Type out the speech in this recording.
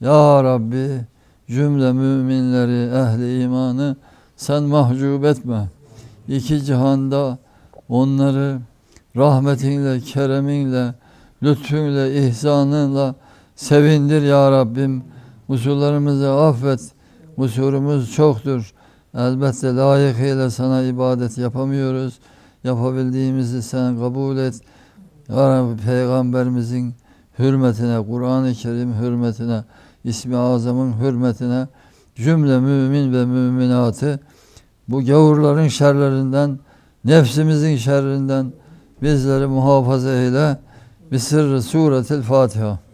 Ya Rabbi cümle müminleri, ehli imanı sen mahcup etme. İki cihanda onları rahmetinle, kereminle, lütfunle, ihsanınla sevindir ya Rabbim. Kusurlarımızı affet. Kusurumuz çoktur. Elbette layıkıyla sana ibadet yapamıyoruz. Yapabildiğimizi sen kabul et. Ya Rabbi Peygamberimizin hürmetine, Kur'an-ı Kerim hürmetine, İsmi Azam'ın hürmetine cümle mümin ve müminatı bu gavurların şerlerinden, nefsimizin şerrinden bizleri muhafaza eyle. Bi sırrı suretil Fatiha.